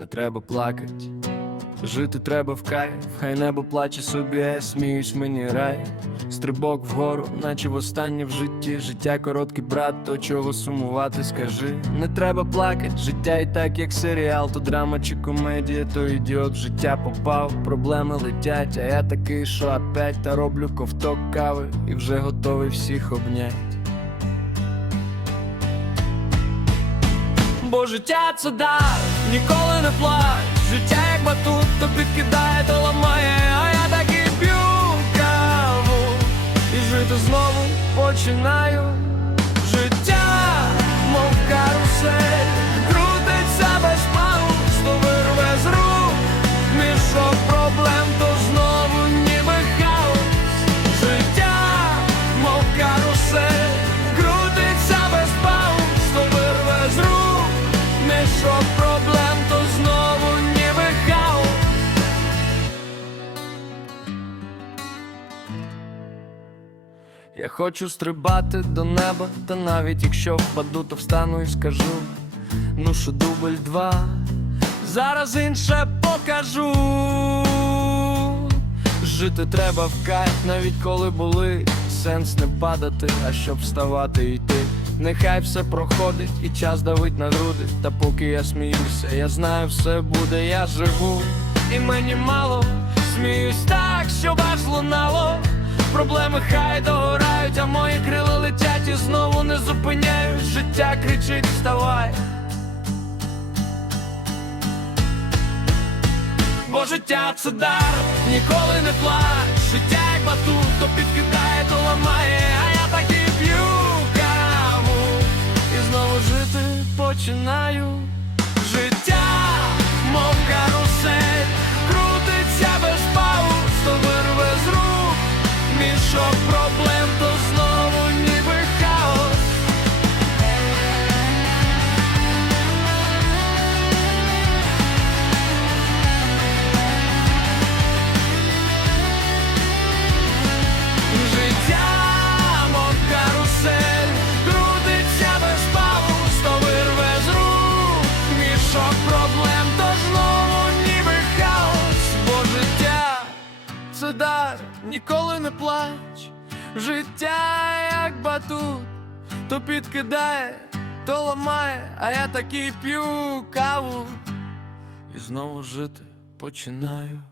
не треба плакать. Жити треба в кайф, хай небо плаче собі, я сміюсь мені рай. Стрибок вгору, наче востаннє в житті. Життя короткий брат, то чого сумувати, скажи. Не треба плакать, життя і так, як серіал, то драма чи комедія, то ідіот в життя попав. Проблеми летять, а я такий, що опять та роблю ковток кави і вже готовий всіх обнять. Бо життя це дар, ніколи не плач. Життя як батут, то підкидає, то ламає, а я Я хочу стрибати до неба, та навіть якщо впаду, то встану і скажу Ну що дубль два, зараз інше покажу. Жити треба в кайф, навіть коли були Сенс не падати, а щоб вставати йти. Нехай все проходить і час давить на груди. Та поки я сміюся, я знаю, все буде, я живу. І мені мало, сміюсь так, щоб аж лунало. Проблеми хай догорають, а мої крила летять і знову не зупиняють. Життя кричить, вставай. Бо життя це дар, ніколи не плач Життя як батут, то підкидає, то ламає, а я так і п'ю каву І знову жити починаю ніколи не плач. Життя як батут, то підкидає, то ламає, а я таки п'ю каву і знову жити починаю.